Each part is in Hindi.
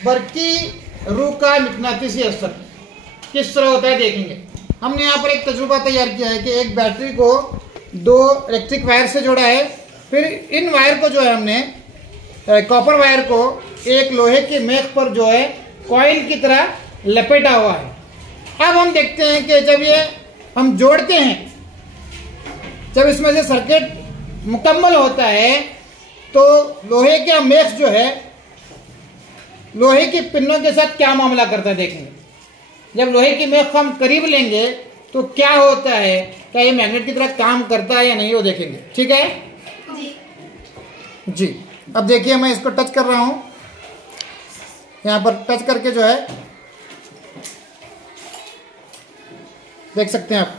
बरकी रूह का मकनातीसी असर किस तरह होता है देखेंगे। हमने यहाँ पर एक तजुर्बा तैयार किया है कि एक बैटरी को दो इलेक्ट्रिक वायर से जोड़ा है, फिर इन वायर को जो है हमने कॉपर वायर को एक लोहे के मेख पर जो है कॉइल की तरह लपेटा हुआ है। अब हम देखते हैं कि जब ये हम जोड़ते हैं, जब इसमें से सर्किट मुकम्मल होता है तो लोहे का मेख जो है लोहे की पिनों के साथ क्या मामला करता है देखेंगे। जब लोहे की मेख को हम करीब लेंगे तो क्या होता है, क्या ये मैग्नेट की तरह काम करता है या नहीं, वो देखेंगे। ठीक है जी। अब देखिए मैं इसको टच कर रहा हूं, यहां पर टच करके जो है देख सकते हैं आप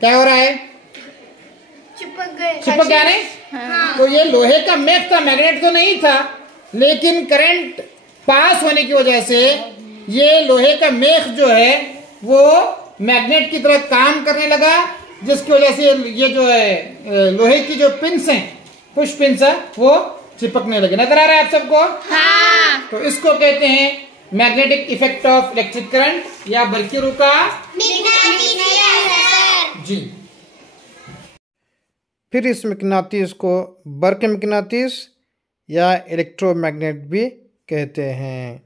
क्या हो रहा है, चिपक गया नहीं। हाँ। तो ये लोहे का मेख था, मैग्नेट तो नहीं था, लेकिन करंट पास होने की वजह से ये लोहे का मेख जो है वो मैग्नेट की तरह काम करने लगा, जिसकी वजह से ये जो है लोहे की जो पिन्स हैं, पुश पिन्स है, वो चिपकने लगे। नजर आ रहा है आप सबको? हाँ। तो इसको कहते हैं magnetic effect of electric current या बरकी रूह का जी। फिर इस मकनातीस को बर्क मकनातीस या इलेक्ट्रोमैग्नेट भी कहते हैं।